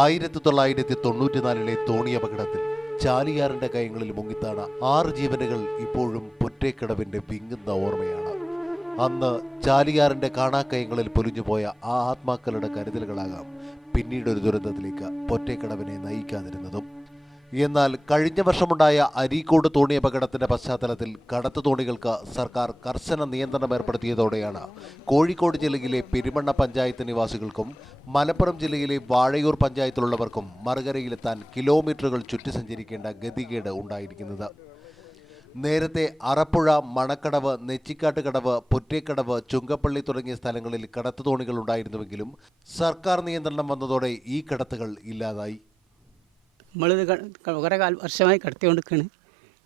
1994 തോണി അപകടത്തിൽ ചാലിയാറിന്റെ കൈകളിൽ മുങ്ങിത്താണ 6 ജീവനുകൾ ഇപ്പോഴും പൊറ്റേക്കടവിന്റെ വിങ്ങുന്ന ഓർമ്മയാണ്. അന്ന് ചാലിയാറിന്റെ കാണാക്കയങ്ങളിൽ പൊലിഞ്ഞുപോയ ആ ആത്മാക്കളുടെ കരുതലുകളാകാം പിന്നീടൊരു ദുരന്തത്തിലേക്ക് പൊറ്റേക്കടവിനെ നയിക്കാതിരുന്നതും. എന്നാൽ കഴിഞ്ഞ വർഷമുണ്ടായ അരീക്കോട് തോണി അപകടത്തിന്റെ പശ്ചാത്തലത്തിൽ കടത്തു തോണികൾക്ക് സർക്കാർ കർശന നിയന്ത്രണം ഏർപ്പെടുത്തിയതോടെയാണ് കോഴിക്കോട് ജില്ലയിലെ പെരുമണ്ണ പഞ്ചായത്ത് നിവാസികൾക്കും മലപ്പുറം ജില്ലയിലെ വാഴയൂർ പഞ്ചായത്തിലുള്ളവർക്കും മറുകരയിലെത്താൻ കിലോമീറ്ററുകൾ ചുറ്റി സഞ്ചരിക്കേണ്ട ഗതികേട് ഉണ്ടായിരിക്കുന്നത്. നേരത്തെ അറപ്പുഴ, മണക്കടവ്, നെച്ചിക്കാട്ട് കടവ്, പൊറ്റേക്കടവ്, ചുങ്കപ്പള്ളി തുടങ്ങിയ സ്ഥലങ്ങളിൽ കടത്തു തോണികൾ ഉണ്ടായിരുന്നുവെങ്കിലും സർക്കാർ നിയന്ത്രണം വന്നതോടെ ഈ കടത്തുകൾ ഇല്ലാതായി. നമ്മളിത് കുറേ വർഷമായി കടത്തിക്കൊണ്ടിരിക്കുകയാണ്.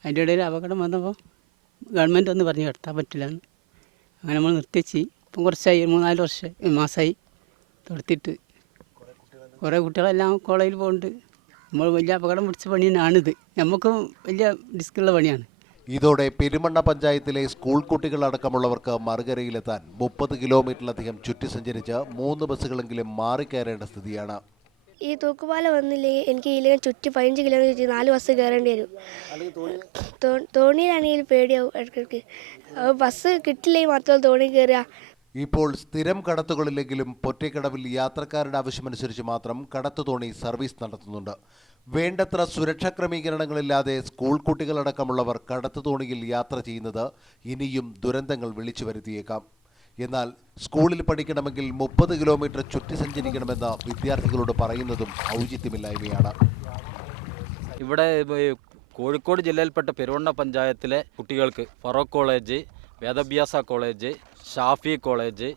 അതിൻ്റെ ഇടയിൽ അപകടം വന്നപ്പോൾ ഗവൺമെൻറ് ഒന്ന് പറഞ്ഞ് കടത്താൻ പറ്റില്ലാന്ന് അങ്ങനെ നമ്മൾ നിർത്തിവെച്ച് ഇപ്പം കുറച്ചായി 3-4 മാസമായി തൊടുത്തിട്ട്. കുറേ കുട്ടികളെല്ലാം കോളേജിൽ പോകുന്നുണ്ട്. നമ്മൾ വലിയ അപകടം പിടിച്ച പണി തന്നെയാണിത്. നമുക്കും വലിയ റിസ്ക്കുള്ള പണിയാണ്. ഇതോടെ പെരുമണ്ണ പഞ്ചായത്തിലെ സ്കൂൾ കുട്ടികളടക്കമുള്ളവർക്ക് മറുകരയിലെത്താൻ 30 കിലോമീറ്ററിലധികം ചുറ്റി സഞ്ചരിച്ച് 3 ബസ്സുകളെങ്കിലും മാറിക്കയറേണ്ട സ്ഥിതിയാണ്. ഈ തൂക്കുപാലം വന്നില്ലെങ്കിൽ എനിക്ക് ഇതിലേക്ക് ചുറ്റി 15 കിലോമീറ്റർ 4 ബസ് കയറേണ്ടി വരും. തോണിയിലാണെങ്കിൽ പേടിയാവും ഇടയ്ക്കിടയ്ക്ക്. ബസ് കിട്ടില്ലെങ്കിൽ മാത്രം തോണി കയറുക. ഇപ്പോൾ സ്ഥിരം കടത്തുകളില്ലെങ്കിലും പൊറ്റേക്കടവിൽ യാത്രക്കാരുടെ ആവശ്യമനുസരിച്ച് മാത്രം കടത്തു തോണി സർവീസ് നടത്തുന്നുണ്ട്. വേണ്ടത്ര സുരക്ഷാ ക്രമീകരണങ്ങളില്ലാതെ സ്കൂൾ കുട്ടികളടക്കമുള്ളവർ കടത്തു തോണിയിൽ യാത്ര ചെയ്യുന്നത് ഇനിയും ദുരന്തങ്ങൾ വിളിച്ചു വരുത്തിയേക്കാം. എന്നാൽ സ്കൂളിൽ പഠിക്കണമെങ്കിൽ 30 കിലോമീറ്റർ ചുറ്റി സഞ്ചരിക്കണമെന്ന് വിദ്യാർത്ഥികളോട് പറയുന്നതും ഔചിത്യമില്ലായ്മയാണ്. ഇവിടെ കോഴിക്കോട് ജില്ലയിൽപ്പെട്ട പെരുവണ്ണ പഞ്ചായത്തിലെ കുട്ടികൾക്ക് Farook college, Vedabhyasa college, Shafi college,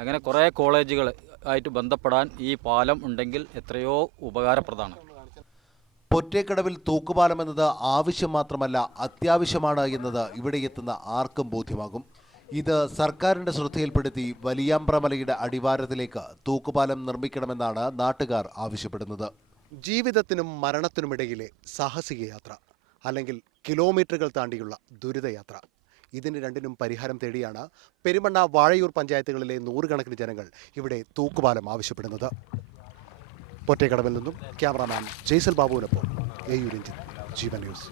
അങ്ങനെ കുറേ കോളേജുകൾ ആയിട്ട് ബന്ധപ്പെടാൻ ഈ പാലം ഉണ്ടെങ്കിൽ എത്രയോ ഉപകാരപ്രദമാണ്. പൊറ്റേക്കടവിൽ തൂക്കുപാലം എന്നത് ആവശ്യം മാത്രമല്ല അത്യാവശ്യമാണ് എന്നത് ഇവിടെ എത്തുന്ന ആർക്കും ബോധ്യമാകും. ഇത് സർക്കാരിന്റെ ശ്രദ്ധയിൽപ്പെടുത്തി വലിയാമ്പ്രമലയുടെ അടിവാരത്തിലേക്ക് തൂക്കുപാലം നിർമ്മിക്കണമെന്നാണ് നാട്ടുകാർ ആവശ്യപ്പെടുന്നത്. ജീവിതത്തിനും മരണത്തിനുമിടയിലെ സാഹസിക യാത്ര, അല്ലെങ്കിൽ കിലോമീറ്ററുകൾ താണ്ടിയുള്ള ദുരിതയാത്ര, ഇതിന് രണ്ടിനും പരിഹാരം തേടിയാണ് പെരുമണ്ണ, വാഴയൂർ പഞ്ചായത്തുകളിലെ 100 കണക്കിന് ജനങ്ങൾ ഇവിടെ തൂക്കുപാലം ആവശ്യപ്പെടുന്നത്. പൊറ്റേക്കടവിൽ നിന്നും ക്യാമറാമാൻ ജയ്സൽ ബാബുവിനൊപ്പം AU രഞ്ജിത്ത്, ജീവൻ ന്യൂസ്.